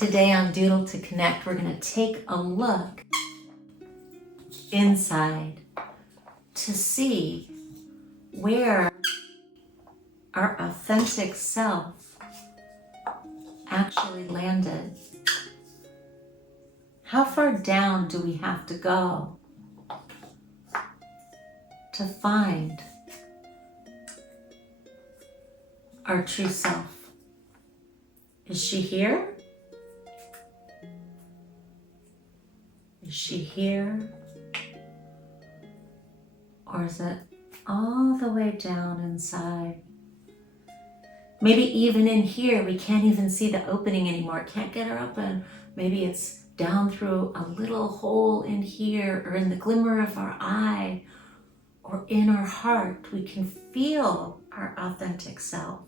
Today on Doodle to Connect, we're going to take a look inside to see where our authentic self actually landed. How far down do we have to go to find our true self? Is she here? Is she here? Or is it all the way down inside? Maybe even in here, we can't even see the opening anymore. Can't get her open. Maybe it's down through a little hole in here, or in the glimmer of our eye, or in our heart. We can feel our authentic self.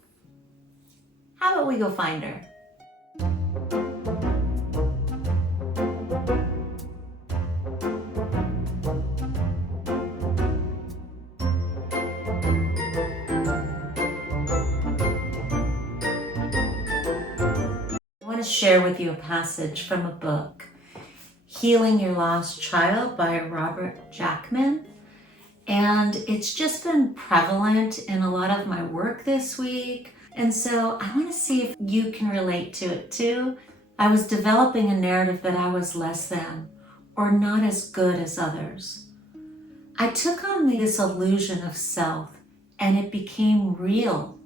How about we go find her? I want to share with you a passage from a book, Healing Your Lost Child by Robert Jackman. And it's just been prevalent in a lot of my work this week. And so I want to see if you can relate to it too. I was developing a narrative that I was less than or not as good as others. I took on this illusion of self and it became real.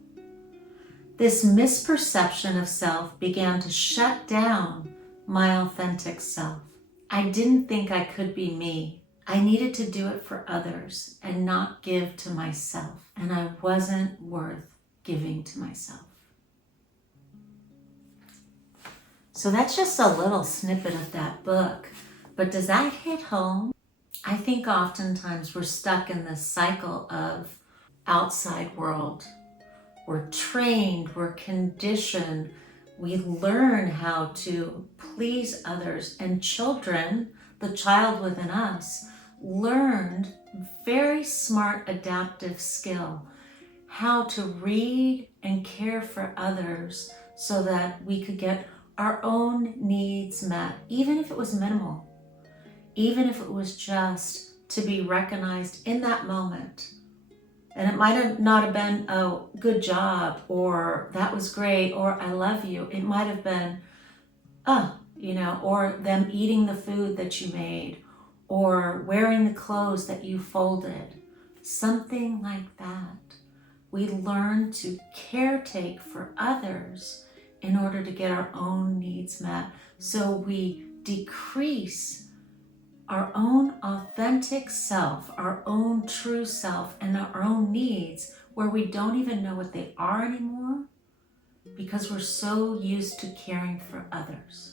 This misperception of self began to shut down my authentic self. I didn't think I could be me. I needed to do it for others and not give to myself. And I wasn't worth giving to myself. So that's just a little snippet of that book. But does that hit home? I think oftentimes we're stuck in this cycle of outside world. We're trained, we're conditioned, we learn how to please others. And children, the child within us, learned very smart adaptive skill, how to read and care for others so that we could get our own needs met, even if it was minimal, even if it was just to be recognized in that moment. And it might have not have been, oh, good job, or that was great, or I love you. It might have been, or them eating the food that you made, or wearing the clothes that you folded. Something like that. We learn to caretake for others in order to get our own needs met. So we decrease our own authentic self, our own true self, and our own needs, where we don't even know what they are anymore because we're so used to caring for others.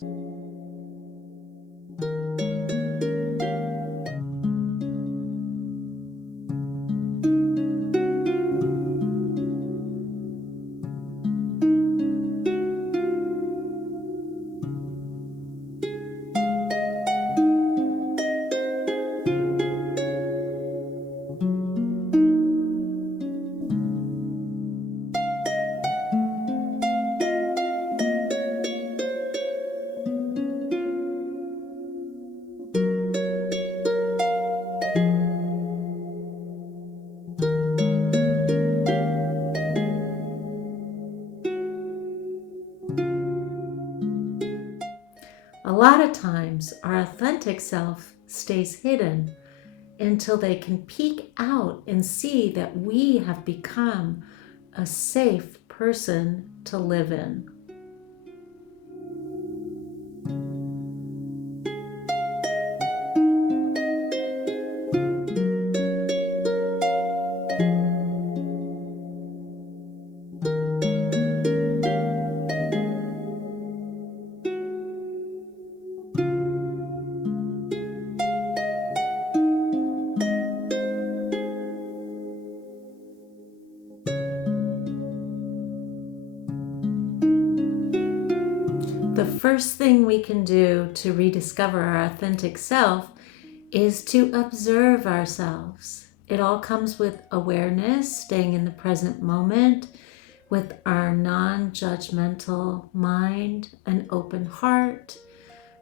A lot of times, our authentic self stays hidden until they can peek out and see that we have become a safe person to live in. The first thing we can do to rediscover our authentic self is to observe ourselves. It all comes with awareness, staying in the present moment, with our non-judgmental mind and open heart,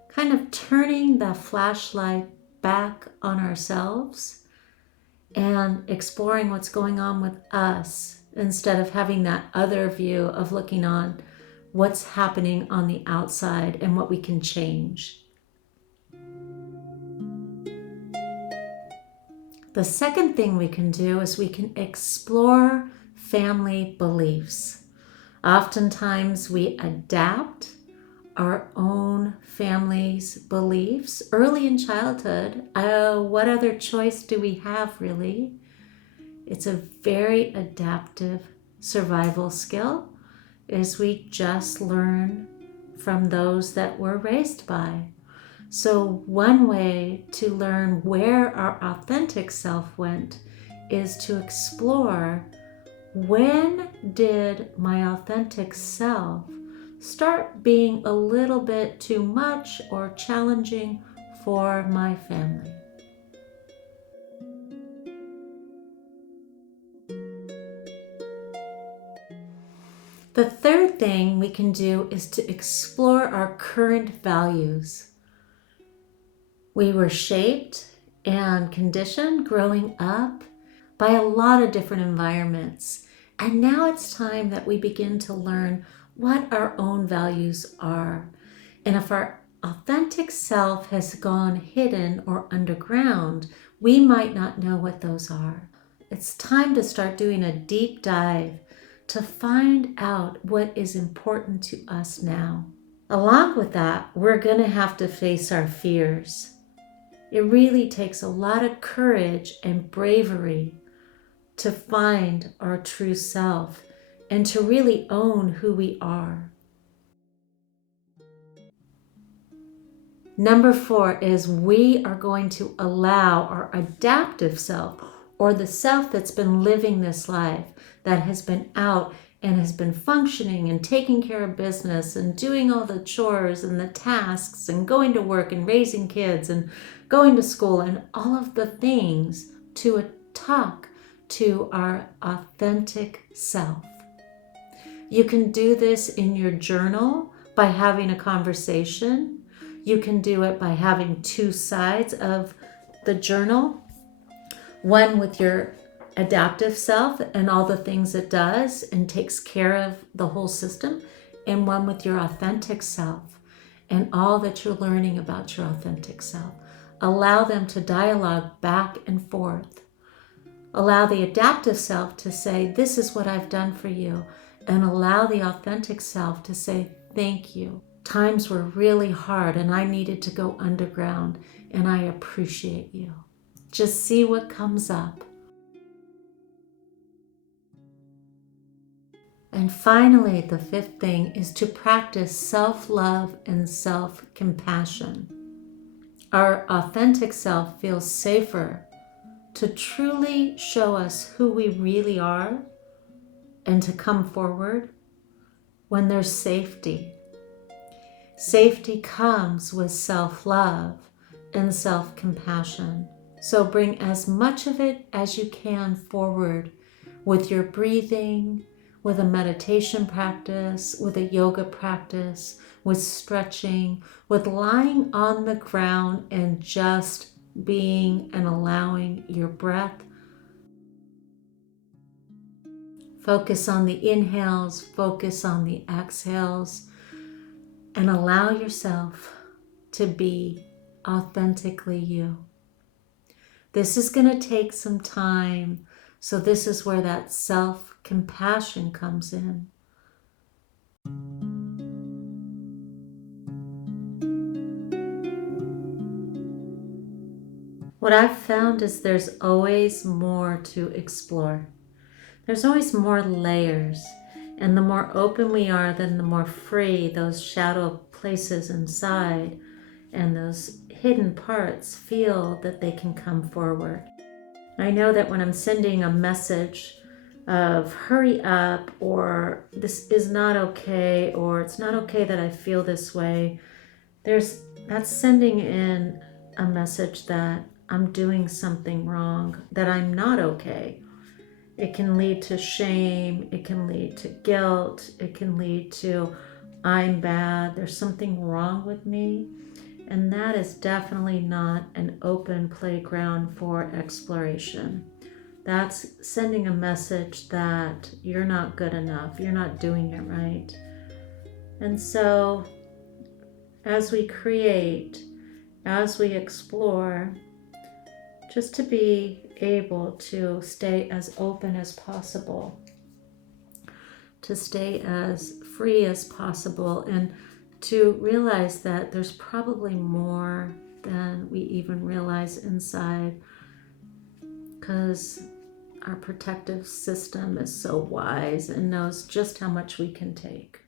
kind of turning the flashlight back on ourselves and exploring what's going on with us instead of having that other view of looking on what's happening on the outside and what we can change. The second thing we can do is we can explore family beliefs. Oftentimes we adapt our own family's beliefs early in childhood. What other choice do we have, really? It's a very adaptive survival skill, is we just learn from those that we're raised by. So one way to learn where our authentic self went is to explore, when did my authentic self start being a little bit too much or challenging for my family? The third thing we can do is to explore our current values. We were shaped and conditioned growing up by a lot of different environments. And now it's time that we begin to learn what our own values are. And if our authentic self has gone hidden or underground, we might not know what those are. It's time to start doing a deep dive to find out what is important to us now. Along with that, we're going to have to face our fears. It really takes a lot of courage and bravery to find our true self and to really own who we are. Number 4 is we are going to allow our adaptive self, or the self that's been living this life, that has been out and has been functioning and taking care of business and doing all the chores and the tasks and going to work and raising kids and going to school and all of the things, to talk to our authentic self. You can do this in your journal by having a conversation. You can do it by having 2 sides of the journal, one with your adaptive self and all the things it does and takes care of the whole system, and one with your authentic self and all that you're learning about your authentic self. Allow them to dialogue back and forth. Allow the adaptive self to say, this is what I've done for you, and allow the authentic self to say, thank you. Times were really hard and I needed to go underground, and I appreciate you. Just see what comes up. And finally, the 5th thing is to practice self-love and self-compassion. Our authentic self feels safer to truly show us who we really are and to come forward when there's safety. Safety comes with self-love and self-compassion. So bring as much of it as you can forward with your breathing, with a meditation practice, with a yoga practice, with stretching, with lying on the ground and just being and allowing your breath. Focus on the inhales, focus on the exhales, and allow yourself to be authentically you. This is going to take some time, so this is where that self-compassion comes in. What I've found is there's always more to explore. There's always more layers, and the more open we are, then the more free those shadow places inside and those hidden parts feel that they can come forward. I know that when I'm sending a message of hurry up, or this is not okay, or it's not okay that I feel this way, that's sending in a message that I'm doing something wrong, that I'm not okay. It can lead to shame. It can lead to guilt. It can lead to, I'm bad. There's something wrong with me. And that is definitely not an open playground for exploration. That's sending a message that you're not good enough. You're not doing it right. And so as we create, as we explore, just to be able to stay as open as possible, to stay as free as possible, and to realize that there's probably more than we even realize inside, because our protective system is so wise and knows just how much we can take.